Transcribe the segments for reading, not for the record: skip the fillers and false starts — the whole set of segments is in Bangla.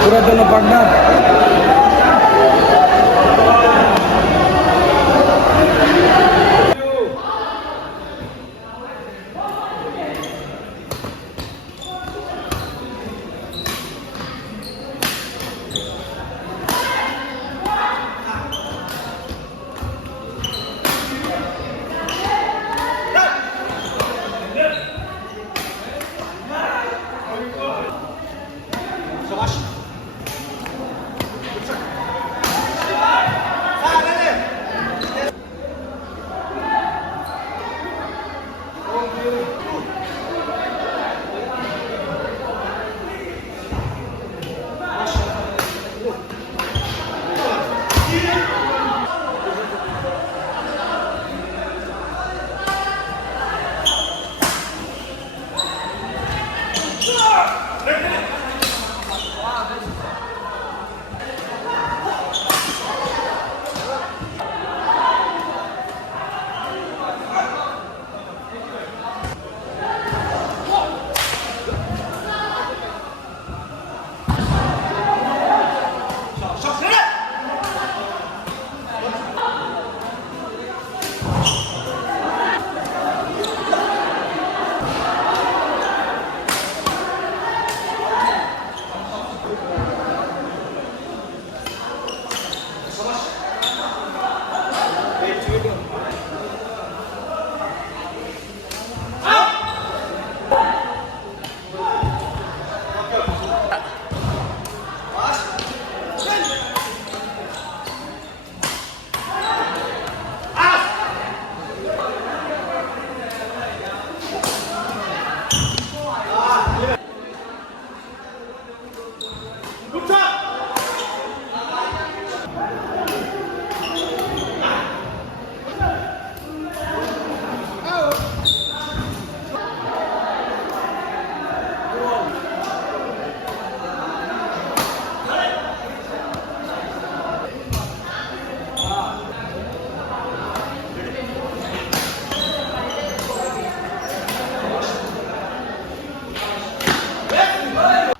পুরাতন পার্টনার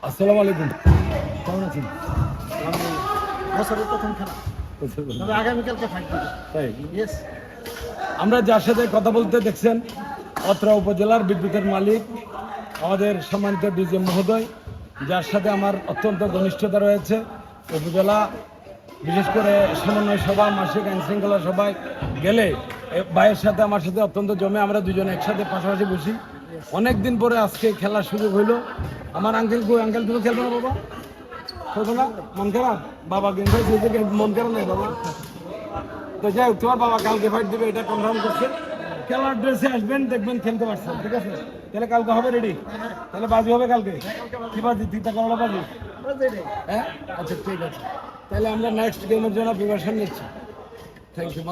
আসসালামু আলাইকুম, কেমন আছেন? আমি বছরের প্রথম খেলা, তবে আগামীকালকে ফাইট করব। তাই ইয়েস, আমরা যার সাথে কথা বলতে দেখছেন অত্র উপজেলার বিদ্যুতের মালিক আমাদের সম্মানিত ডিজে মহোদয়, যার সাথে আমার অত্যন্ত ঘনিষ্ঠতা রয়েছে। উপজেলা বিশেষ করে সমন্বয় সভা, মাসিক আইন শৃঙ্খলা সভায় গেলে ভাইয়ের সাথে আমার সাথে অত্যন্ত জমে, আমরা দুজনে একসাথে পাশাপাশি বসি। অনেক দিন পরে আজকে খেলার সুযোগ হইলো। আমার আঙ্কেল তুমি খেলবে না বাবা? খেলবে না? মন খারাপ? বাবা কিন্তু মন খারাপ নেই বাবা। তো যাই হোক, তোমার বাবা কালকে ফাইট দিবে এটা কনফার্ম করছে। খেলার ড্রেসে আসবেন, দেখবেন খেলতে পারছেন, ঠিক আছে? তাহলে কালকে হবে রেডি? তাহলে বাজি হবে কালকে? কি বাজি? তিনটা করলা বাজি? হ্যাঁ, আচ্ছা ঠিক আছে। তাহলে আমরা নেক্সট গেমের জন্য প্রিপারেশন নিচ্ছি। Thank you.